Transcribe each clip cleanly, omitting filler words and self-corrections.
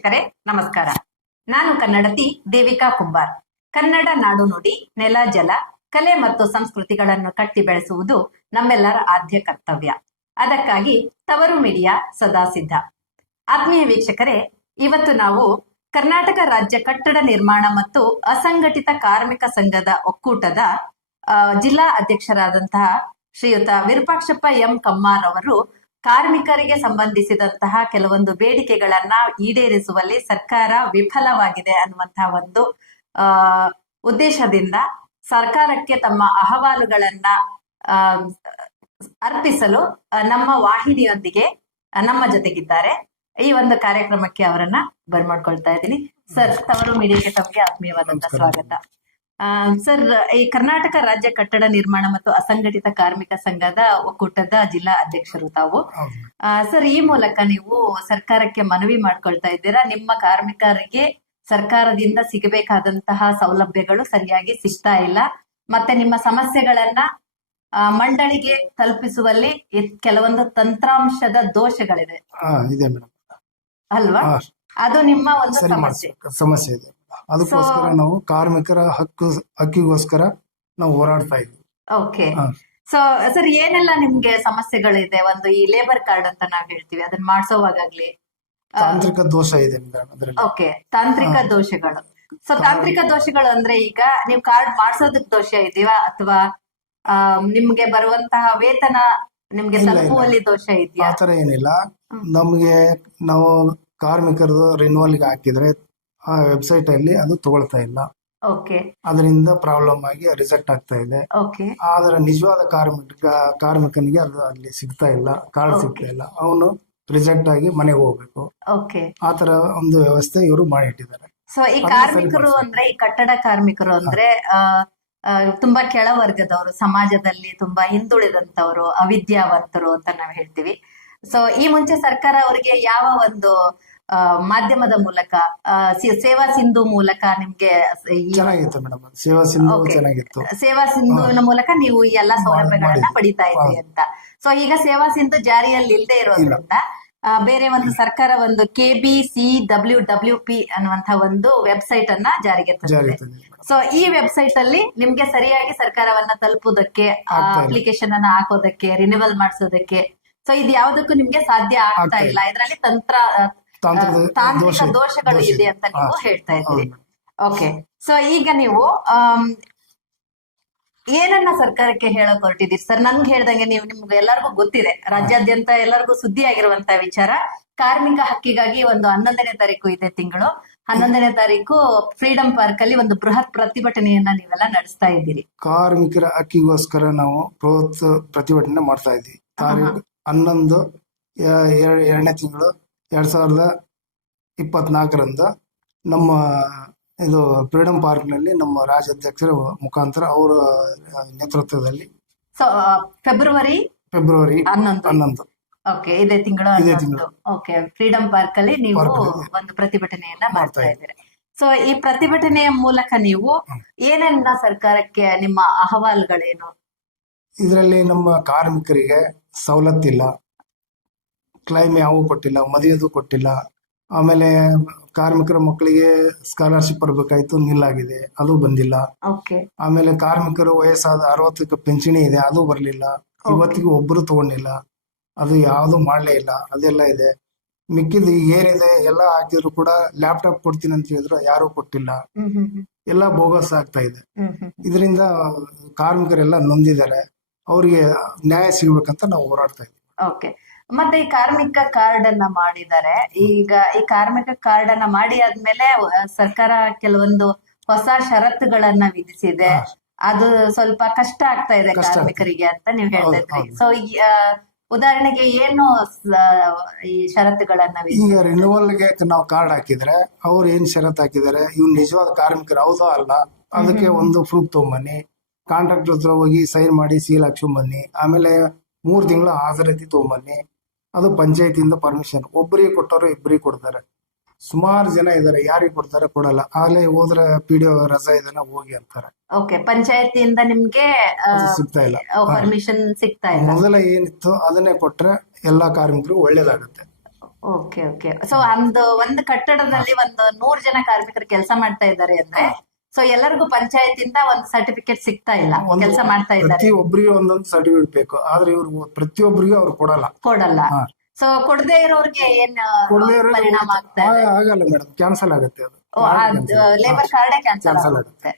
ವೀಕ್ಷಕರೇ ನಮಸ್ಕಾರ. ನಾನು ಕನ್ನಡತಿ ದೇವಿಕಾ ಕುಂಬಾರ್. ಕನ್ನಡ ನಾಡು ನುಡಿ, ನೆಲ ಜಲ, ಕಲೆ ಮತ್ತು ಸಂಸ್ಕೃತಿಗಳನ್ನು ಕಟ್ಟಿ ಬೆಳೆಸುವುದು ನಮ್ಮೆಲ್ಲರ ಆದ್ಯ ಕರ್ತವ್ಯ. ಅದಕ್ಕಾಗಿ ತವರು ಮೀಡಿಯಾ ಸದಾ ಸಿದ್ಧ. ಆತ್ಮೀಯ ವೀಕ್ಷಕರೇ, ಇವತ್ತು ನಾವು ಕರ್ನಾಟಕ ರಾಜ್ಯ ಕಟ್ಟಡ ನಿರ್ಮಾಣ ಮತ್ತು ಅಸಂಘಟಿತ ಕಾರ್ಮಿಕ ಸಂಘದ ಒಕ್ಕೂಟದ ಜಿಲ್ಲಾ ಅಧ್ಯಕ್ಷರಾದಂತಹ ಶ್ರೀಯುತ ವಿರೂಪಾಕ್ಷಪ್ಪ ಎಂ ಕಮ್ಮಾರ್ ಅವರು ಕಾರ್ಮಿಕರಿಗೆ ಸಂಬಂಧಿಸಿದಂತಹ ಕೆಲವೊಂದು ಬೇಡಿಕೆಗಳನ್ನ ಈಡೇರಿಸುವಲ್ಲಿ ಸರ್ಕಾರ ವಿಫಲವಾಗಿದೆ ಅನ್ನುವಂತಹ ಒಂದು ಉದ್ದೇಶದಿಂದ ಸರ್ಕಾರಕ್ಕೆ ತಮ್ಮ ಅಹವಾಲುಗಳನ್ನ ಅರ್ಪಿಸಲು ನಮ್ಮ ವಾಹಿನಿಯೊಂದಿಗೆ ನಮ್ಮ ಜೊತೆಗಿದ್ದಾರೆ. ಈ ಒಂದು ಕಾರ್ಯಕ್ರಮಕ್ಕೆ ಅವರನ್ನ ಬರ್ಮಾಡ್ಕೊಳ್ತಾ ಇದ್ದೀನಿ. ಸರ್, ತವರು ಮೀಡಿಯಾಕ್ಕೆ ತಮಗೆ ಆತ್ಮೀಯವಾದಂತಹ ಸ್ವಾಗತ. ಸರ್, ಈ ಕರ್ನಾಟಕ ರಾಜ್ಯ ಕಟ್ಟಡ ನಿರ್ಮಾಣ ಮತ್ತು ಅಸಂಘಟಿತ ಕಾರ್ಮಿಕ ಸಂಘದ ಒಕ್ಕೂಟದ ಜಿಲ್ಲಾ ಅಧ್ಯಕ್ಷರು ತಾವು. ಸರ್, ಈ ಮೂಲಕ ನೀವು ಸರ್ಕಾರಕ್ಕೆ ಮನವಿ ಮಾಡ್ಕೊಳ್ತಾ ಇದ್ದೀರಾ, ನಿಮ್ಮ ಕಾರ್ಮಿಕರಿಗೆ ಸರ್ಕಾರದಿಂದ ಸಿಗಬೇಕಾದಂತಹ ಸೌಲಭ್ಯಗಳು ಸರಿಯಾಗಿ ಸಿಗ್ತಾ ಇಲ್ಲ, ಮತ್ತೆ ನಿಮ್ಮ ಸಮಸ್ಯೆಗಳನ್ನ ಮಂಡಳಿಗೆ ತಲುಪಿಸುವಲ್ಲಿ ಕೆಲವೊಂದು ತಂತ್ರಾಂಶದ ದೋಷಗಳಿದೆ ಅಲ್ವಾ? ಅದು ನಿಮ್ಮ ಒಂದು ಸಮಸ್ಯೆ ಇದೆ. ಅದಕ್ಕೋಸ್ಕರ ನಾವು ಕಾರ್ಮಿಕರ ಹಕ್ಕಿಗೋಸ್ಕರ ನಾವು ಹೋರಾಡ್ತಾ ಇದ್ವಿ. ಓಕೆ. ಸೊ ಸರ್, ಏನೆಲ್ಲ ನಿಮ್ಗೆ ಸಮಸ್ಯೆಗಳಿದೆ? ಒಂದು ಈ ಲೇಬರ್ ಕಾರ್ಡ್ ಅಂತ ನಾವ್ ಹೇಳ್ತೀವಿ, ಅದನ್ನ ಮಾಡ್ಸೋವಾಗ್ಲಿ ತಾಂತ್ರಿಕ ದೋಷ ಇದೆ. ಓಕೆ, ತಾಂತ್ರಿಕ ದೋಷಗಳು. ಸೊ ತಾಂತ್ರಿಕ ದೋಷಗಳು ಅಂದ್ರೆ ಈಗ ನೀವು ಕಾರ್ಡ್ ಮಾಡ್ಸೋದಕ್ ದೋಷ ಇದೆಯಾ, ಅಥವಾ ನಿಮ್ಗೆ ಬರುವಂತಹ ವೇತನ ನಿಮ್ಗೆ ತಲುಪುವಲ್ಲಿ ದೋಷ ಇದೆಯಾ? ಆತರ ಏನಿಲ್ಲ. ನಮ್ಗೆ ನಾವು ಕಾರ್ಮಿಕರದು ರಿನ್ಯೂವಲ್ಗೆ ಹಾಕಿದ್ರೆ ಆ ವೆಬ್ಸೈಟ್ ಅಲ್ಲಿ ಅದು ತಗೊಳ್ತಾ ಇಲ್ಲ. ಅದರಿಂದ ಪ್ರಾಬ್ಲಮ್ ಆಗಿ ರಿಜೆಕ್ಟ್ ಆಗ್ತಾ ಇದೆ. ಆದ್ರೆ ನಿಜವಾದ ಕಾರ್ಮಿಕನಿಗೆ ಅದು ಅಲ್ಲಿ ಸಿಗ್ತಾ ಇಲ್ಲ, ಕಾರ್ಡ್ ಸಿಗ್ತಾ ಇಲ್ಲ. ಅವನು ರಿಜೆಕ್ಟ್ ಆಗಿ ಮನೆಗೆ ಹೋಗ್ಬೇಕು. ಆತರ ಒಂದು ವ್ಯವಸ್ಥೆ ಇವರು ಮಾಡಿಟ್ಟಿದ್ದಾರೆ. ಸೊ ಈ ಕಾರ್ಮಿಕರು ಅಂದ್ರೆ, ಈ ಕಟ್ಟಡ ಕಾರ್ಮಿಕರು ಅಂದ್ರೆ ತುಂಬಾ ಕೆಳವರ್ಗದವರು, ಸಮಾಜದಲ್ಲಿ ತುಂಬಾ ಹಿಂದುಳಿದಂತವರು, ಅವಿದ್ಯಾವಂತರು ಅಂತ ನಾವ್ ಹೇಳ್ತೀವಿ. ಸೊ ಈ ಮುಂಚೆ ಸರ್ಕಾರ ಅವರಿಗೆ ಯಾವ ಒಂದು ಮಾಧ್ಯಮದ ಮೂಲಕ, ಸೇವಾ ಸಿಂಧು ಮೂಲಕ ನಿಮ್ಗೆ ಚೆನ್ನಾಗಿತ್ತು ಮೇಡಮ್, ಸೇವಾ ಸಿಂಧು ಚೆನ್ನಾಗಿತ್ತು. ಸೇವಾ ಸಿಂಧುವಿನ ಮೂಲಕ ನೀವು ಈ ಎಲ್ಲಾ ಸೌಲಭ್ಯಗಳನ್ನ ಪಡಿತಾ ಇದ್ರಿ ಅಂತ. ಸೊ ಈಗ ಸೇವಾ ಸಿಂಧು ಜಾರಿಯಲ್ಲಿ ಇಲ್ಲದೆ ಇರೋದ್ರಿಂದ ಬೇರೆ ಒಂದು ಸರ್ಕಾರ ಒಂದು KBCWWP ಅನ್ನುವಂತಹ ಒಂದು ವೆಬ್ಸೈಟ್ ಅನ್ನ ಜಾರಿಗೆ ತಂದಿದೆ. ಸೊ ಈ ವೆಬ್ಸೈಟ್ ಅಲ್ಲಿ ನಿಮ್ಗೆ ಸರಿಯಾಗಿ ಸರ್ಕಾರವನ್ನ ತಲುಪುವುದಕ್ಕೆ, ಅಪ್ಲಿಕೇಶನ್ ಅನ್ನ ಹಾಕೋದಕ್ಕೆ, ರಿನ್ಯೂವಲ್ ಮಾಡಿಸೋದಕ್ಕೆ, ಸೊ ಇದು ಯಾವುದಕ್ಕೂ ನಿಮ್ಗೆ ಸಾಧ್ಯ ಆಗ್ತಾ ಇಲ್ಲ. ಇದರಲ್ಲಿ ತಾಂತ್ರಿಕ ದೋಷಗಳು ಇದೆ ಅಂತ ನೀವು ಹೇಳ್ತಾ ಇದ್ದೀರಿ. ಓಕೆ. ಸೊ ಈಗ ನೀವು ಏನನ್ನ ಸರ್ಕಾರಕ್ಕೆ ಹೇಳಕ್ ಹೊರಟಿದ್ದೀರಿ ಸರ್? ನನ್ಗೆ ಹೇಳ್ದಂಗೆ ನಿಮ್ಗೆ ಎಲ್ಲರಿಗೂ ಗೊತ್ತಿದೆ, ರಾಜ್ಯಾದ್ಯಂತ ಎಲ್ಲರಿಗೂ ಸುದ್ದಿ ಆಗಿರುವಂತಹ ವಿಚಾರ, ಕಾರ್ಮಿಕ ಹಕ್ಕಿಗಾಗಿ ಒಂದು 11ನೇ ತಾರೀಕು ಇದೆ ತಿಂಗಳು 11ನೇ ತಾರೀಕು ಫ್ರೀಡಂ ಪಾರ್ಕ್ ಅಲ್ಲಿ ಒಂದು ಬೃಹತ್ ಪ್ರತಿಭಟನೆಯನ್ನ ನೀವೆಲ್ಲ ನಡೆಸ್ತಾ ಇದ್ದೀರಿ. ಕಾರ್ಮಿಕರ ಹಕ್ಕಿಗೋಸ್ಕರ ನಾವು ಪ್ರತಿಭಟನೆ ಮಾಡ್ತಾ ಇದ್ದೀವಿ. ತಾರೀಕು 11 2ನೇ ತಿಂಗಳು 2024 ನಮ್ಮ ಇದು ಫ್ರೀಡಂ ಪಾರ್ಕ್ ನಲ್ಲಿ ನಮ್ಮ ರಾಜ್ಯಾಧ್ಯಕ್ಷರ ಮುಖಾಂತರ ಅವರ ನೇತೃತ್ವದಲ್ಲಿ ಫೆಬ್ರವರಿ 11 ಓಕೆ, ಇದೇ ತಿಂಗಳು ಓಕೆ, ಫ್ರೀಡಂ ಪಾರ್ಕ್ ಅಲ್ಲಿ ನೀವು ಒಂದು ಪ್ರತಿಭಟನೆಯನ್ನ ಮಾಡ್ತಾ ಇದ್ದೀರಿ. ಸೊ ಈ ಪ್ರತಿಭಟನೆಯ ಮೂಲಕ ನೀವು ಏನೆಲ್ಲ ಸರ್ಕಾರಕ್ಕೆ ನಿಮ್ಮ ಅಹವಾಲುಗಳೇನು? ಇದರಲ್ಲಿ ನಮ್ಮ ಕಾರ್ಮಿಕರಿಗೆ ಸವಲತ್ತಿಲ್ಲ, ಕ್ಲೈಮ್ ಯಾವ ಕೊಟ್ಟಿಲ್ಲ, ಮದುವೆದು ಕೊಟ್ಟಿಲ್ಲ. ಆಮೇಲೆ ಕಾರ್ಮಿಕರ ಮಕ್ಕಳಿಗೆ ಸ್ಕಾಲರ್ಶಿಪ್ ಬರ್ಬೇಕಾಯ್ತು, ನಿಲ್ಲಾಗಿದೆ, ಅದು ಬಂದಿಲ್ಲ. ಆಮೇಲೆ ಕಾರ್ಮಿಕರು ವಯಸ್ಸಾದ 60ಕ್ಕೆ ಪಿಂಚಣಿ ಇದೆ, ಅದು ಬರ್ಲಿಲ್ಲ. ಇವತ್ತಿಗೆ ಒಬ್ಬರು ತಗೊಂಡಿಲ್ಲ, ಅದು ಯಾವ್ದು ಮಾಡ್ಲೇ ಇಲ್ಲ, ಅದೆಲ್ಲ ಇದೆ. ಮಿಕ್ಕಿದ್ದು ಏನಿದೆ ಎಲ್ಲ ಹಾಕಿದ್ರು ಕೂಡ ಲ್ಯಾಪ್ಟಾಪ್ ಕೊಡ್ತೀನಿ ಅಂತ ಹೇಳಿದ್ರು, ಯಾರು ಕೊಟ್ಟಿಲ್ಲ. ಎಲ್ಲ ಬೋಗಸ್ ಆಗ್ತಾ ಇದೆ. ಇದರಿಂದ ಕಾರ್ಮಿಕರೆಲ್ಲ ನೊಂದಿದ್ದಾರೆ. ಅವ್ರಿಗೆ ನ್ಯಾಯ ಸಿಗ್ಬೇಕಂತ ನಾವು ಹೋರಾಡ್ತಾ ಇದ್ದೀವಿ. ಓಕೆ. ಮತ್ತೆ ಈ ಕಾರ್ಮಿಕ ಕಾರ್ಡ್ ಅನ್ನ ಮಾಡಿದ್ದಾರೆ. ಈಗ ಈ ಕಾರ್ಮಿಕ ಕಾರ್ಡ್ ಅನ್ನ ಮಾಡಿ ಆದ್ಮೇಲೆ ಸರ್ಕಾರ ಕೆಲವೊಂದು ಹೊಸ ಷರತ್ತುಗಳನ್ನ ವಿಧಿಸಿದೆ. ಅದು ಸ್ವಲ್ಪ ಕಷ್ಟ ಆಗ್ತಾ ಇದೆ ಕಾರ್ಮಿಕರಿಗೆ ಅಂತ ನೀವು ಹೇಳ್ತಾ ಇದ್ರಿ. ಸೊ ಉದಾಹರಣೆಗೆ ಏನು ಈ ಷರತ್ತುಗಳನ್ನ ಈಗ ರಿನ್ಯೂವಲ್ಗೆ ನಾವು ಕಾರ್ಡ್ ಹಾಕಿದ್ರೆ ಅವ್ರು ಏನ್ ಷರತ್ತು ಹಾಕಿದ್ದಾರೆ, ಇವ್ ನಿಜವಾದ ಕಾರ್ಮಿಕರು ಹೌದೋ ಅಲ್ಲ, ಅದಕ್ಕೆ ಒಂದು ಪ್ರೂಫ್ ತಗೊಂಬನ್ನಿ, ಕಾಂಟ್ರಾಕ್ಟರ್ ಹತ್ರ ಹೋಗಿ ಸೈನ್ ಮಾಡಿ ಸೀಲ್ ಹಾಕ್ಸ್ಕೊಂಬನ್ನಿ, ಆಮೇಲೆ 3 ತಿಂಗಳ ಹಾಜರಾತಿ ತಗೊಂಬನ್ನಿ. ಅದು ಪಂಚಾಯತಿಯಿಂದ ಪರ್ಮಿಷನ್. ಒಬ್ಬರಿಗೆ ಕೊಟ್ಟವರು ಇಬ್ಬರಿಗೆ ಕೊಡ್ತಾರೆ. ಸುಮಾರು ಜನ ಇದಾರೆ, ಯಾರಿಗೆ ಕೊಡ್ತಾರೆ ಕೊಡಲ್ಲ. ಆಗ್ಲೇ ಹೋದ್ರೆ PDO ರಜಾ ಇದನ್ನ ಹೋಗಿ ಅಂತಾರೆ. ಓಕೆ, ಪಂಚಾಯತಿಯಿಂದ ನಿಮ್ಗೆ ಸಿಗ್ತಾ ಇಲ್ಲ, ಪರ್ಮಿಷನ್ ಸಿಗ್ತಾ ಇಲ್ಲ. ಮೊದಲ ಏನಿತ್ತು ಅದನ್ನೇ ಕೊಟ್ರೆ ಎಲ್ಲಾ ಕಾರ್ಮಿಕರು ಒಳ್ಳೇದಾಗುತ್ತೆ. Okay okay. ಸೊ ಒಂದು ಕಟ್ಟಡದಲ್ಲಿ ಒಂದು 100 ಜನ ಕಾರ್ಮಿಕರು ಕೆಲಸ ಮಾಡ್ತಾ ಇದ್ದಾರೆ ಅಂದ್ರೆ ಸೊ ಎಲ್ಲರಿಗೂ ಪಂಚಾಯತಿಂದ ಒಂದು ಸರ್ಟಿಫಿಕೇಟ್ ಸಿಗ್ತಾ ಇಲ್ಲ ಕೆಲಸ ಮಾಡ್ತಾ ಇದ್ದಾರೆ. ಪ್ರತಿಯೊಬ್ಬರಿಗೆ ಒಂದೊಂದು ಸರ್ಟಿಫಿಕೇಟ್ ಬೇಕು, ಆದ್ರೆ ಇವ್ರು ಪ್ರತಿಯೊಬ್ಬರಿಗೆ ಅವ್ರು ಕೊಡಲ್ಲ. ಸೊ ಕೊಡದೇ ಇರೋರಿಗೆ ಏನ್ ಪರಿಣಾಮ ಆಗ್ತಾ ಇದೆ? ಆಗಲ್ಲ ಮೇಡಮ್, ಕ್ಯಾನ್ಸಲ್ ಆಗುತ್ತೆ ಅದು. ಲೇಬರ್ ಕಾರ್ಡೇ ಕ್ಯಾನ್ಸಲ್ ಆಗುತ್ತೆ.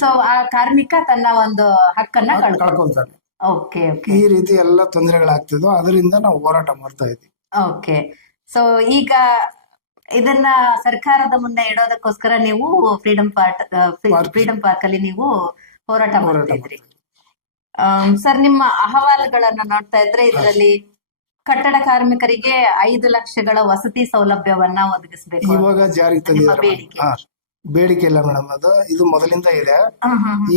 ಸೊ ಆ ಕಾರ್ಮಿಕ ತನ್ನ ಒಂದು ಹಕ್ಕನ್ನ ಕಳ್ಕೊಳ್ತಾರೆ. Okay okay. ಈ ರೀತಿ ಎಲ್ಲ ತೊಂದರೆಗಳಾಗ್ತಿದ್ವು, ಅದರಿಂದ ನಾವು ಹೋರಾಟ ಮಾಡ್ತಾ ಇದ್ವಿ. ಓಕೆ. ಸೊ ಈಗ ಇದನ್ನ ಸರ್ಕಾರದ ಮುಂದೆ ಇಡೋದಕ್ಕೋಸ್ಕರ ನೀವು ಫ್ರೀಡಂ ಪಾರ್ಕ್ ಅಲ್ಲಿ ನೀವು ಹೋರಾಟ ಮಾಡ್ತಿದ್ರಿ. ಸರ್, ನಿಮ್ಮ ಅಹವಾಲುಗಳನ್ನ ನೋಡ್ತಾ ಇದ್ರೆ ಇದರಲ್ಲಿ ಕಟ್ಟಡ ಕಾರ್ಮಿಕರಿಗೆ 5 ಲಕ್ಷಗಳ ವಸತಿ ಸೌಲಭ್ಯವನ್ನ ಒದಗಿಸಬೇಕು ಇವಾಗ ಜಾರಿಗೆ ತಂದಿದ್ದಾರೆ. ಬೇಡಿಕೆ. ಬೇಡಿಕೆ ಇಲ್ಲ ಮೇಡಮ್, ಇದು ಮೊದಲಿಂದ ಇದೆ.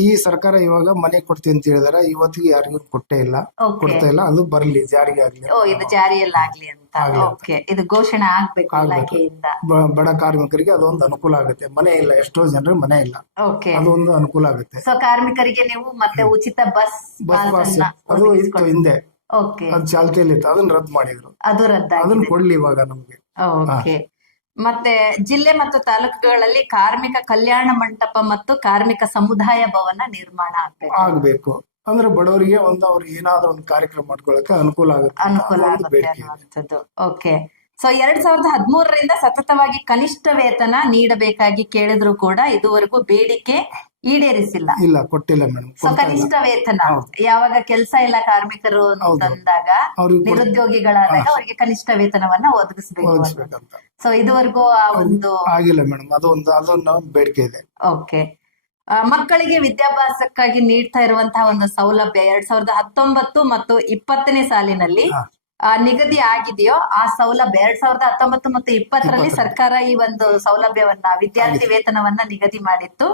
ಈ ಸರ್ಕಾರ ಇವಾಗ ಮನೆ ಕೊಡ್ತೀನಿ ಅಂತ ಹೇಳಿದಾರೆ, ಇವತ್ತಿಗೆ ಯಾರಿಗೂ ಕೊಟ್ಟೇ ಇಲ್ಲ, ಕೊಡ್ತಾ ಇಲ್ಲ. ಅದು ಬರ್ಲಿ, ಜಾರಿಗೆ ಆಗ್ಲಿ. ಇದು ಜಾರಿಯಲ್ಲಾಗ್ಲಿ ಅಂತ. ಓಕೆ, ಇದು ಘೋಷಣೆ ಆಗ್ಬೇಕು ಇಲಾಖೆಯಿಂದ. ಬಡ ಕಾರ್ಮಿಕರಿಗೆ ಅದೊಂದು ಅನುಕೂಲ ಆಗುತ್ತೆ. ಮನೆ ಇಲ್ಲ, ಎಷ್ಟೋ ಜನರಿಗೆ ಮನೆ ಇಲ್ಲ, ಓಕೆ, ಅದೊಂದು ಅನುಕೂಲ ಆಗುತ್ತೆ. ಸೊ ಕಾರ್ಮಿಕರಿಗೆ ನೀವು ಮತ್ತೆ ಉಚಿತ ಬಸ್ ಪಾಸ್ ಅದು ಇತ್ತು ಹಿಂದೆ, ಓಕೆ, ಅದು ಚಾಲ್ತಿಯಲ್ಲಿ ಇತ್ತು, ಅದನ್ನ ರದ್ದು ಮಾಡಿದ್ರು. ಅದು ರದ್ದಾಗಿದೆ. ಅದನ್ನ ಕೊಡ್ಲಿ ಇವಾಗ ನಮ್ಗೆ. ಓಕೆ. ಮತ್ತೆ ಜಿಲ್ಲೆ ಮತ್ತು ತಾಲೂಕುಗಳಲ್ಲಿ ಕಾರ್ಮಿಕ ಕಲ್ಯಾಣ ಮಂಟಪ ಮತ್ತು ಕಾರ್ಮಿಕ ಸಮುದಾಯ ಭವನ ನಿರ್ಮಾಣ ಆಗ್ಬೇಕು. ಅಂದ್ರೆ ಬಡವರಿಗೆ ಅವ್ರು ಏನಾದ್ರೂ ಒಂದು ಕಾರ್ಯಕ್ರಮ ಮಾಡ್ಕೊಳಕ್ಕೆ ಅನುಕೂಲ ಆಗುತ್ತೆ ಅನ್ನುವಂಥದ್ದು. ಓಕೆ. ಸೊ 2013ರಿಂದ ಸತತವಾಗಿ ಕನಿಷ್ಠ ವೇತನ ನೀಡಬೇಕಾಗಿ ಕೇಳಿದ್ರು ಕೂಡ ಇದುವರೆಗೂ ಬೇಡಿಕೆ ಈಡೇರಿಸಿಲ್ಲ. ಇಲ್ಲ, ಕೊಟ್ಟಿಲ್ಲ ಮೇಡಮ್. ಸೊ ಕನಿಷ್ಠ ವೇತನ ಯಾವಾಗ ಕೆಲಸ ಇಲ್ಲ ಕಾರ್ಮಿಕರು ತಂದಾಗ, ನಿರುದ್ಯೋಗಿಗಳಾದಾಗ ಅವರಿಗೆ ಕನಿಷ್ಠ ವೇತನವನ್ನ ಒದಗಿಸಬೇಕು. ಸೊ ಇದುವರೆಗೂ ಆ ಒಂದು ಆಗಿಲ್ಲ ಮೇಡಮ್. ಅದೊಂದು ಬೇಡಿಕೆ ಇದೆ. ಓಕೆ. ಮಕ್ಕಳಿಗೆ ವಿದ್ಯಾಭ್ಯಾಸಕ್ಕಾಗಿ ನೀಡ್ತಾ ಇರುವಂತಹ ಒಂದು ಸೌಲಭ್ಯ 2019 ಮತ್ತು 20ನೇ ಸಾಲಿನಲ್ಲಿ ನಿಗದಿ ಆಗಿದೆಯೋ ಆ ಸೌಲಭ್ಯ 2019 ಮತ್ತು 20ರಲ್ಲಿ ಸರ್ಕಾರ ಈ ಒಂದು ಸೌಲಭ್ಯವನ್ನ ವಿದ್ಯಾರ್ಥಿ ವೇತನವನ್ನ ನಿಗದಿ ಮಾಡಿತ್ತು.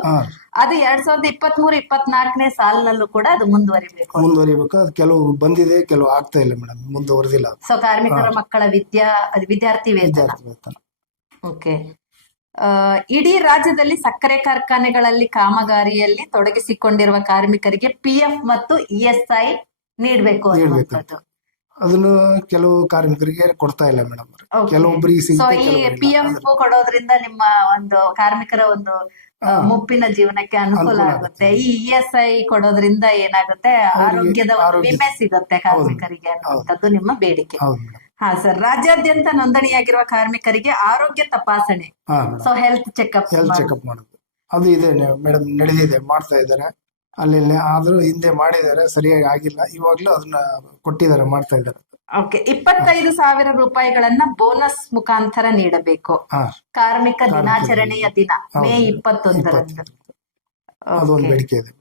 ಅದು 2023-24ನೇ ಸಾಲಿನಲ್ಲೂ ಕೂಡ ಅದು ಮುಂದುವರಿಬೇಕು. ಅದು ಕೆಲವು ಬಂದಿದೆ, ಕೆಲವು ಆಗ್ತಾ ಇಲ್ಲ ಮೇಡಮ್, ಮುಂದುವರೆದಿಲ್ಲ. ಸೊ ಕಾರ್ಮಿಕರ ಮಕ್ಕಳ ವಿದ್ಯಾರ್ಥಿ ವೇತನ. ಓಕೆ. ಇಡೀ ರಾಜ್ಯದಲ್ಲಿ ಸಕ್ಕರೆ ಕಾರ್ಖಾನೆಗಳಲ್ಲಿ ಕಾಮಗಾರಿಯಲ್ಲಿ ತೊಡಗಿಸಿಕೊಂಡಿರುವ ಕಾರ್ಮಿಕರಿಗೆ PF ಮತ್ತು ESI ನೀಡಬೇಕು ಅನ್ನುವಂಥದ್ದು. ಅದನ್ನು ಕೆಲವು ಕಾರ್ಮಿಕರಿಗೆ ಕೊಡ್ತಾ ಇಲ್ಲ ಮೇಡಮ್, ಕೆಲವೊಬ್ಬರಿಗೆ. ಸೊ ಈ PF ಕೊಡೋದ್ರಿಂದ ನಿಮ್ಮ ಒಂದು ಕಾರ್ಮಿಕರ ಒಂದು ಮುಪ್ಪಿನ ಜೀವನಕ್ಕೆ ಅನುಕೂಲ ಆಗುತ್ತೆ. ಈ ESI ಕೊಡೋದ್ರಿಂದ ಏನಾಗುತ್ತೆ, ಆರೋಗ್ಯದ ವಿಮೆ ಸಿಗುತ್ತೆ ಕಾರ್ಮಿಕರಿಗೆ ಅನ್ನುವಂಥದ್ದು ನಿಮ್ಮ ಬೇಡಿಕೆ. ಹಾ ಸರ್. ರಾಜ್ಯಾದ್ಯಂತ ನೋಂದಣಿಯಾಗಿರುವ ಕಾರ್ಮಿಕರಿಗೆ ಆರೋಗ್ಯ ತಪಾಸಣೆ, ಸೊ ಹೆಲ್ತ್ ಚೆಕ್ಅಪ್ ಮಾಡೋದು ಅದು ಇದೆ ಮೇಡಮ್, ನಡೆದಿದೆ, ಮಾಡ್ತಾ ಇದ್ದಾರೆ. ಅಲ್ಲಿ ಆದ್ರೂ ಹಿಂದೆ ಮಾಡಿದ್ದಾರೆ, ಸರಿಯಾಗಿ ಆಗಿಲ್ಲ. ಇವಾಗ್ಲೂ ಅದನ್ನ ಕೊಟ್ಟಿದ್ದಾರೆ, ಮಾಡ್ತಾ ಇದ್ದಾರೆ. ಓಕೆ. 25,000 ರೂಪಾಯಿಗಳನ್ನ ಬೋನಸ್ ಮುಖಾಂತರ ನೀಡಬೇಕು ಕಾರ್ಮಿಕ ದಿನಾಚರಣೆಯ ದಿನ ಮೇ 21ರಂದು. ಅದೊಂದು ಬೇಡಿಕೆ ಇದೆ.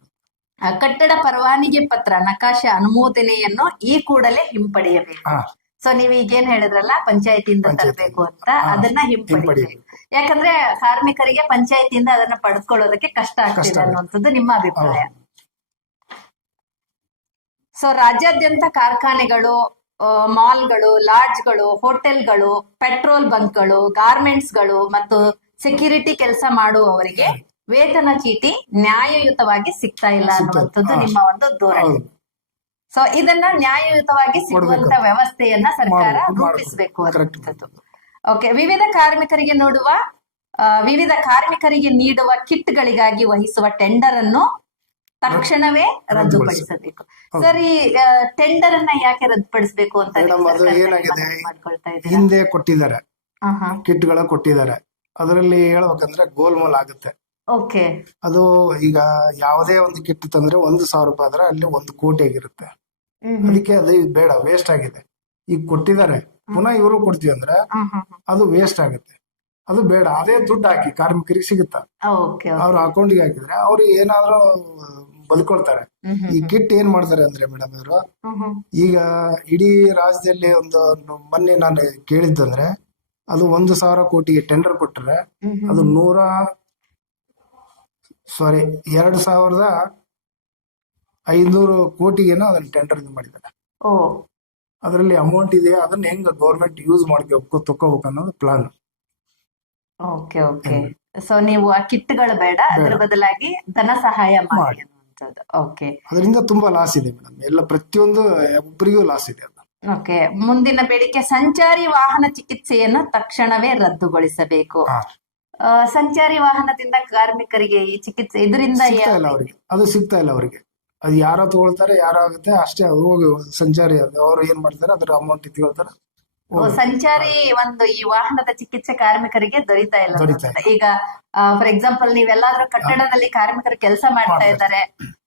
ಕಟ್ಟಡ ಪರವಾನಗಿ ಪತ್ರ ನಕಾಶೆ ಅನುಮೋದನೆಯನ್ನು ಈ ಕೂಡಲೇ ಹಿಂಪಡೆಯಬೇಕು. ಸೊ ನೀವ್ ಈಗೇನ್ ಹೇಳಿದ್ರಲ್ಲ, ಪಂಚಾಯತಿಯಿಂದ ತರಬೇಕು ಅಂತ, ಅದನ್ನ ಹಿಂಪಡಿಬೇಕು. ಯಾಕಂದ್ರೆ ಕಾರ್ಮಿಕರಿಗೆ ಪಂಚಾಯತಿಯಿಂದ ಅದನ್ನ ಪಡೆದುಕೊಳ್ಳೋದಕ್ಕೆ ಕಷ್ಟ ಆಗ್ತಿದೆ ಅನ್ನುವಂಥದ್ದು ನಿಮ್ಮ ಅಭಿಪ್ರಾಯ. ಸೊ ರಾಜ್ಯಾದ್ಯಂತ ಕಾರ್ಖಾನೆಗಳು, ಮಾಲ್ಗಳು, ಲಾಡ್ಜ್ಗಳು, ಹೋಟೆಲ್ಗಳು, ಪೆಟ್ರೋಲ್ ಬಂಕ್ಗಳು, ಗಾರ್ಮೆಂಟ್ಸ್ಗಳು ಮತ್ತು ಸೆಕ್ಯೂರಿಟಿ ಕೆಲಸ ಮಾಡುವವರಿಗೆ ವೇತನ ಚೀಟಿ ನ್ಯಾಯಯುತವಾಗಿ ಸಿಗ್ತಾ ಇಲ್ಲ ಅನ್ನುವಂಥದ್ದು ನಿಮ್ಮ ಒಂದು ಧೋರಣೆ. ಸೊ ಇದನ್ನ ನ್ಯಾಯಯುತವಾಗಿ ಸಿಗುವಂತ ವ್ಯವಸ್ಥೆಯನ್ನ ಸರ್ಕಾರ ರೂಪಿಸಬೇಕು ಅನ್ನುವಂಥದ್ದು. ಓಕೆ. ವಿವಿಧ ಕಾರ್ಮಿಕರಿಗೆ ನೀಡುವ ಕಿಟ್ಗಳಿಗಾಗಿ ವಹಿಸುವ ಟೆಂಡರ್ ಅನ್ನು ತಕ್ಷಣವೇ ರದ್ದುಪಡಿಸಬೇಕು. ಸರ್, ಈ ಟೆಂಡರ್ ಅನ್ನ ಯಾಕೆ ರದ್ದುಪಡಿಸಬೇಕು ಅಂತ ಮಾಡ್ಕೊಳ್ತಾ ಇದ್ದಾರೆ? ಹಿಂದೆ ಕೊಟ್ಟಿದ್ದಾರೆ, ಕಿಟ್ಗಳ ಕೊಟ್ಟಿದ್ದಾರೆ. ಅದರಲ್ಲಿ ಹೇಳ್ಬೇಕಂದ್ರೆ ಗೋಲ್ಮಾಲ್ ಆಗುತ್ತೆ. ಓಕೆ. ಅದು ಈಗ ಯಾವುದೇ ಒಂದು ಕಿಟ್ ತಂದ್ರೆ 1,000 ರೂಪಾಯಿ ಆದ್ರೆ ಅಲ್ಲಿ 1 ಕೋಟಿ ಆಗಿರುತ್ತೆ. ಅದಕ್ಕೆ ಅದು ಬೇಡ, ವೇಸ್ಟ್ ಆಗಿದೆ. ಈಗ ಕೊಟ್ಟಿದ್ದಾರೆ, ಪುನಃ ಇವರು ಕೊಡ್ತೀವಿ ಅಂದ್ರೆ ಅದು ವೇಸ್ಟ್ ಆಗುತ್ತೆ, ಅದು ಬೇಡ. ಅದೇ ದುಡ್ಡು ಹಾಕಿ ಕಾರ್ಮಿಕರಿಗೆ ಸಿಗುತ್ತ, ಅವ್ರ ಅಕೌಂಟ್ಗೆ ಹಾಕಿದ್ರೆ ಅವ್ರು ಏನಾದ್ರು ಬದುಕೊಳ್ತಾರೆ. ಈ ಕಿಟ್ ಏನ್ ಮಾಡ್ತಾರೆ ಅಂದ್ರೆ ಮೇಡಮ್ ಇವರು, ಈಗ ಇಡೀ ರಾಜ್ಯದಲ್ಲಿ ಒಂದು ಮೊನ್ನೆ ನಾನು ಕೇಳಿದ್ದಂದ್ರೆ ಅದು 1,000 ಕೋಟಿಗೆ ಟೆಂಡರ್ ಕೊಟ್ಟರೆ ಅದು 2,500 ಕೋಟಿಗೇನೋ ಅದನ್ನ ಟೆಂಡರ್ ಮಾಡಿದ್ದಾರೆ. ಅದರಲ್ಲಿ ಅಮೌಂಟ್ ಇದೆ, ಅದನ್ನ ಹೆಂಗ ಗೌರ್ಮೆಂಟ್ ಯೂಸ್ ತಕೋಬೇಕು ಅನ್ನೋದು ಪ್ಲಾನ್. Okay okay. ಸೊ ನೀವು ಆ ಕಿಟ್ಗಳು ಬೇಡ, ಅದರ ಬದಲಾಗಿ ಧನ ಸಹಾಯ ಮಾಡಿ ಅನ್ನುವಂಥದ್ದು. ಓಕೆ. ಅದರಿಂದ ತುಂಬಾ ಲಾಸ್ ಇದೆ ಮೇಡಮ್, ಎಲ್ಲ ಪ್ರತಿಯೊಂದು ಒಬ್ಬರಿಗೂ ಲಾಸ್ ಇದೆ. ಓಕೆ. ಮುಂದಿನ ಬೇಡಿಕೆ ಸಂಚಾರಿ ವಾಹನ ಚಿಕಿತ್ಸೆಯನ್ನು ತಕ್ಷಣವೇ ರದ್ದುಗೊಳಿಸಬೇಕು. ಹಾ. ಸಂಚಾರಿ ವಾಹನದಿಂದ ಕಾರ್ಮಿಕರಿಗೆ ಈ ಚಿಕಿತ್ಸೆ ಇದರಿಂದ ಸಿಗ್ತಾ ಇಲ್ಲ ಅವರಿಗೆ, ಅದು ಸಿಗ್ತಾ ಇಲ್ಲ ಅವರಿಗೆ. ಅದು ಯಾರೋ ತಗೊಳ್ತಾರೆ, ಯಾರೋ ಆಗುತ್ತೆ ಅಷ್ಟೇ. ಅವ್ರು ಹೋಗಿ ಸಂಚಾರಿ ಅವ್ರು ಏನ್ ಮಾಡ್ತಾರೆ ಅದ್ರ ಅಮೌಂಟ್ ಇಟ್ಕೊಳ್ತಾರೆ. ಸಂಚಾರಿ ಒಂದು ಈ ವಾಹನದ ಚಿಕಿತ್ಸೆ ಕಾರ್ಮಿಕರಿಗೆ ದೊರೀತಾ ಇಲ್ಲ ದೊರೀತಾ ಅನ್ಸುತ್ತೆ. ಈಗ ಫಾರ್ ಎಕ್ಸಾಂಪಲ್ ನೀವೆಲ್ಲಾದ್ರೂ ಕಟ್ಟಡದಲ್ಲಿ ಕಾರ್ಮಿಕರು ಕೆಲಸ ಮಾಡ್ತಾ ಇದ್ದಾರೆ,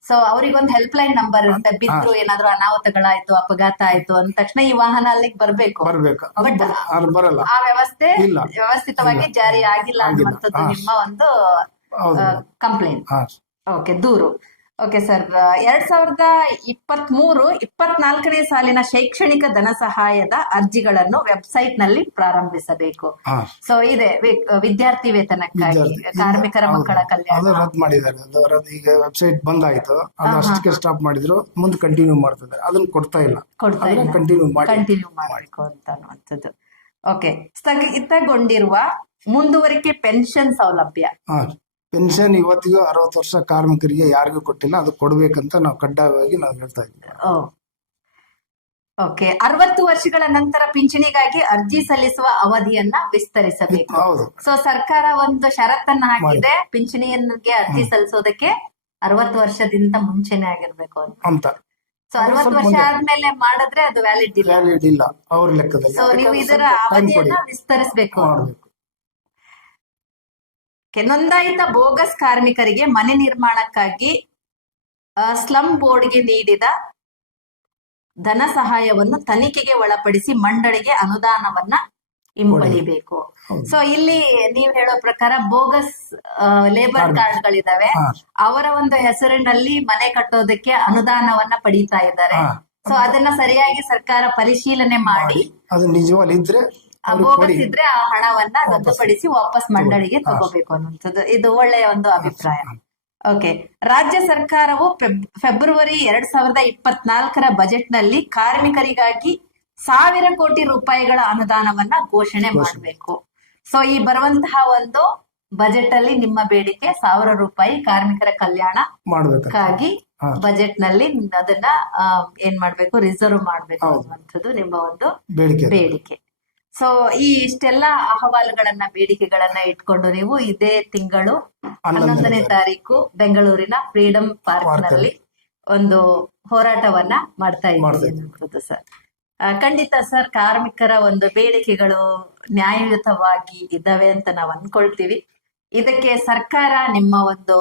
ಸೊ ಅವ್ರಿಗೊಂದು ಹೆಲ್ಪ್ ಲೈನ್ ನಂಬರ್ ಇರುತ್ತೆ. ಬಿದ್ರು ಏನಾದ್ರು ಅನಾಹುತಗಳಾಯ್ತು, ಅಪಘಾತ ಆಯ್ತು ಅಂದ ತಕ್ಷಣ ಈ ವಾಹನ ಅಲ್ಲಿಗೆ ಬರ್ಬೇಕು. ಬಟ್ ಅದು ಬರಲ್ಲ, ಆ ವ್ಯವಸ್ಥೆ ಇಲ್ಲ. ವ್ಯವಸ್ಥಿತವಾಗಿ ಜಾರಿ ಆಗಿಲ್ಲ ಅನ್ನುವಂಥದ್ದು ನಿಮ್ಮ ಒಂದು ಕಂಪ್ಲೇಂಟ್. ಓಕೆ, ದೂರು. ಓಕೆ ಸರ್, 2023-24ನೇ ಸಾಲಿನ ಶೈಕ್ಷಣಿಕ ಧನ ಸಹಾಯದ ಅರ್ಜಿಗಳನ್ನು ವೆಬ್ಸೈಟ್ ನಲ್ಲಿ ಪ್ರಾರಂಭಿಸಬೇಕು. ಸೊ ಇದೆ ವಿದ್ಯಾರ್ಥಿ ವೇತನಕ್ಕಾಗಿ ಕಾರ್ಮಿಕರ ಮಕ್ಕಳ ಕಲ್ಯಾಣ ರದ್ದು ಮಾಡಿದ್ದಾರೆ. ಈಗ ವೆಬ್ಸೈಟ್ ಬಂದ್ ಆಯ್ತು, ಅದು ಅಷ್ಟಕ್ಕೆ ಸ್ಟಾಪ್ ಮಾಡಿದ್ರು. ಮುಂದೆ ಕಂಟಿನ್ಯೂ ಮಾಡ್ತಿದ್ದಾರೆ, ಅದನ್ನ ಕೊಡ್ತಾ ಇಲ್ಲ. ಕಂಟಿನ್ಯೂ ಮಾಡಬೇಕು ಅಂತ ಅನ್ನುವಂಥದ್ದು. ಓಕೆ, ಸ್ಥಗಿತಗೊಂಡಿರುವ ಮುಂದುವರಿಕೆ ಪೆನ್ಷನ್ ಸೌಲಭ್ಯ. ಪೆನ್ಷನ್ ಇವತ್ತಿಗೂ 60 ವರ್ಷ ಕಾರ್ಮಿಕರಿಗೆ ಯಾರಿಗೂ ಕೊಟ್ಟಿಲ್ಲ, ಅದು ಕೊಡ್ಬೇಕಂತ ನಾವು ಕಡ್ಡಾಯವಾಗಿ ನಾವು ಹೇಳ್ತಾ ಇದ್ದೀವಿ. ಓಕೆ, 60 ವರ್ಷಗಳ ನಂತರ ಪಿಂಚಣಿಗಾಗಿ ಅರ್ಜಿ ಸಲ್ಲಿಸುವ ಅವಧಿಯನ್ನ ವಿಸ್ತರಿಸಬೇಕು. ಹೌದು. ಸೊ ಸರ್ಕಾರ ಒಂದು ಷರತ್ತನ್ನ ಹಾಕಿದೆ, ಪಿಂಚಣಿಯನ್ಗೆ ಅರ್ಜಿ ಸಲ್ಲಿಸೋದಕ್ಕೆ 60 ವರ್ಷದಿಂದ ಮುಂಚೆನೆ ಆಗಿರ್ಬೇಕು ಅಂತ. ಸೊ 60 ವರ್ಷ ಆದ್ಮೇಲೆ ಮಾಡಿದ್ರೆ ಅದು ವ್ಯಾಲಿಡ್ ಇಲ್ಲ ಅವ್ರ ಲೆಕ್ಕದಲ್ಲಿ. ಸೊ ನೀವು ಇದರ ಅವಧಿಯನ್ನ ವಿಸ್ತರಿಸಬೇಕು. ನೋಂದಾಯಿತ ಬೋಗಸ್ ಕಾರ್ಮಿಕರಿಗೆ ಮನೆ ನಿರ್ಮಾಣಕ್ಕಾಗಿ ಸ್ಲಂ ಬೋರ್ಡ್ಗೆ ನೀಡಿದ ಧನ ಸಹಾಯವನ್ನು ತನಿಖೆಗೆ ಒಳಪಡಿಸಿ ಮಂಡಳಿಗೆ ಅನುದಾನವನ್ನ ಹಿಂಪಡಿಬೇಕು. ಸೊ ಇಲ್ಲಿ ನೀವು ಹೇಳೋ ಪ್ರಕಾರ ಬೋಗಸ್ ಲೇಬರ್ ಕಾರ್ಡ್ಗಳಿದಾವೆ, ಅವರ ಒಂದು ಹೆಸರಿನಲ್ಲಿ ಮನೆ ಕಟ್ಟೋದಕ್ಕೆ ಅನುದಾನವನ್ನ ಪಡೀತಾ ಇದ್ದಾರೆ. ಸೊ ಅದನ್ನ ಸರಿಯಾಗಿ ಸರ್ಕಾರ ಪರಿಶೀಲನೆ ಮಾಡಿ ಅದು ನಿಜವಾಗಿ ಇದ್ರೆ ಬೋಗಸ್ ಇದ್ರೆ ಆ ಹಣವನ್ನ ರದ್ದುಪಡಿಸಿ ವಾಪಸ್ ಮಂಡಳಿಗೆ ತಗೋಬೇಕು ಅನ್ನುವಂಥದ್ದು ಇದು ಒಳ್ಳೆಯ ಒಂದು ಅಭಿಪ್ರಾಯ. ಓಕೆ, ರಾಜ್ಯ ಸರ್ಕಾರವು ಫೆಬ್ರವರಿ 2024ರ ಬಜೆಟ್ ನಲ್ಲಿ ಕಾರ್ಮಿಕರಿಗಾಗಿ 1,000 ಕೋಟಿ ರೂಪಾಯಿಗಳ ಅನುದಾನವನ್ನ ಘೋಷಣೆ ಮಾಡಬೇಕು. ಸೊ ಈ ಬರುವಂತಹ ಒಂದು ಬಜೆಟ್ ಅಲ್ಲಿ ನಿಮ್ಮ ಬೇಡಿಕೆ 1,000 ರೂಪಾಯಿ ಕಾರ್ಮಿಕರ ಕಲ್ಯಾಣ ಮಾಡಬೇಕಾಗಿ ಬಜೆಟ್ ನಲ್ಲಿ ಅದನ್ನ ಏನ್ ಮಾಡ್ಬೇಕು, ರಿಸರ್ವ್ ಮಾಡ್ಬೇಕು ಅನ್ನುವಂಥದ್ದು ನಿಮ್ಮ ಒಂದು ಬೇಡಿಕೆ. ಸೊ ಈ ಇಷ್ಟೆಲ್ಲ ಅಹವಾಲುಗಳನ್ನ ಬೇಡಿಕೆಗಳನ್ನ ಇಟ್ಕೊಂಡು ನೀವು ಇದೇ ತಿಂಗಳು 11ನೇ ತಾರೀಕು ಬೆಂಗಳೂರಿನ ಫ್ರೀಡಂ ಪಾರ್ಕ್ ನಲ್ಲಿ ಒಂದು ಹೋರಾಟವನ್ನ ಮಾಡ್ತಾ ಇದ್ದೀವಿ ಸರ್. ಖಂಡಿತ ಸರ್, ಕಾರ್ಮಿಕರ ಒಂದು ಬೇಡಿಕೆಗಳು ನ್ಯಾಯಯುತವಾಗಿ ಇದ್ದಾವೆ ಅಂತ ನಾವು ಅನ್ಕೊಳ್ತೀವಿ. ಇದಕ್ಕೆ ಸರ್ಕಾರ ನಿಮ್ಮ ಒಂದು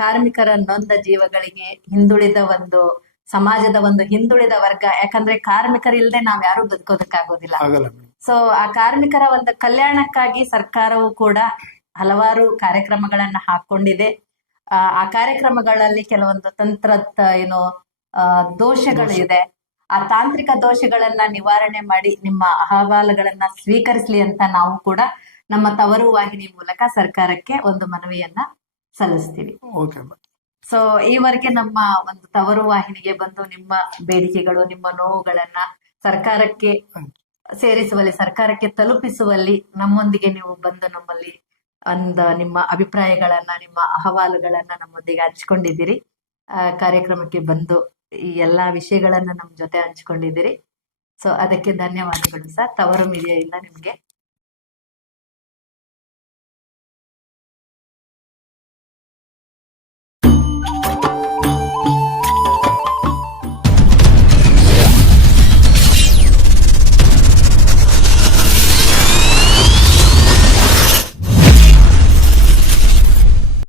ಕಾರ್ಮಿಕರ ನೊಂದ ಜೀವಗಳಿಗೆ, ಹಿಂದುಳಿದ ಒಂದು ಸಮಾಜದ ಒಂದು ಹಿಂದುಳಿದ ವರ್ಗ, ಯಾಕಂದ್ರೆ ಕಾರ್ಮಿಕರಿಲ್ಲದೆ ನಾವ್ ಯಾರು ಬದುಕೋದಕ್ಕಾಗೋದಿಲ್ಲ. ಸೊ ಆ ಕಾರ್ಮಿಕರ ಒಂದು ಕಲ್ಯಾಣಕ್ಕಾಗಿ ಸರ್ಕಾರವು ಕೂಡ ಹಲವಾರು ಕಾರ್ಯಕ್ರಮಗಳನ್ನ ಹಾಕೊಂಡಿದೆ. ಆ ಕಾರ್ಯಕ್ರಮಗಳಲ್ಲಿ ಕೆಲವೊಂದು ದೋಷಗಳಿದೆ. ಆ ತಾಂತ್ರಿಕ ದೋಷಗಳನ್ನ ನಿವಾರಣೆ ಮಾಡಿ ನಿಮ್ಮ ಅಹವಾಲುಗಳನ್ನ ಸ್ವೀಕರಿಸಲಿ ಅಂತ ನಾವು ಕೂಡ ನಮ್ಮ ತವರು ವಾಹಿನಿ ಮೂಲಕ ಸರ್ಕಾರಕ್ಕೆ ಒಂದು ಮನವಿಯನ್ನ ಸಲ್ಲಿಸ್ತೀವಿ. ಸೊ ಈವರೆಗೆ ನಮ್ಮ ಒಂದು ತವರು ವಾಹಿನಿಗೆ ಬಂದು ನಿಮ್ಮ ಬೇಡಿಕೆಗಳು, ನಿಮ್ಮ ನೋವುಗಳನ್ನ ಸರ್ಕಾರಕ್ಕೆ ಸೇರಿಸುವಲ್ಲಿ, ಸರ್ಕಾರಕ್ಕೆ ತಲುಪಿಸುವಲ್ಲಿ ನಮ್ಮೊಂದಿಗೆ ನೀವು ಬಂದು ನಮ್ಮಲ್ಲಿ ನಿಮ್ಮ ಅಭಿಪ್ರಾಯಗಳನ್ನ, ನಿಮ್ಮ ಅಹವಾಲುಗಳನ್ನ ನಮ್ಮೊಂದಿಗೆ ಹಂಚ್ಕೊಂಡಿದ್ದೀರಿ. ಕಾರ್ಯಕ್ರಮಕ್ಕೆ ಬಂದು ಈ ಎಲ್ಲಾ ವಿಷಯಗಳನ್ನ ನಮ್ಮ ಜೊತೆ ಹಂಚ್ಕೊಂಡಿದ್ದೀರಿ. ಸೊ ಅದಕ್ಕೆ ಧನ್ಯವಾದಗಳು ಸರ್. ತವರು ಮೀಡಿಯಾದಿಂದ ನಿಮ್ಗೆ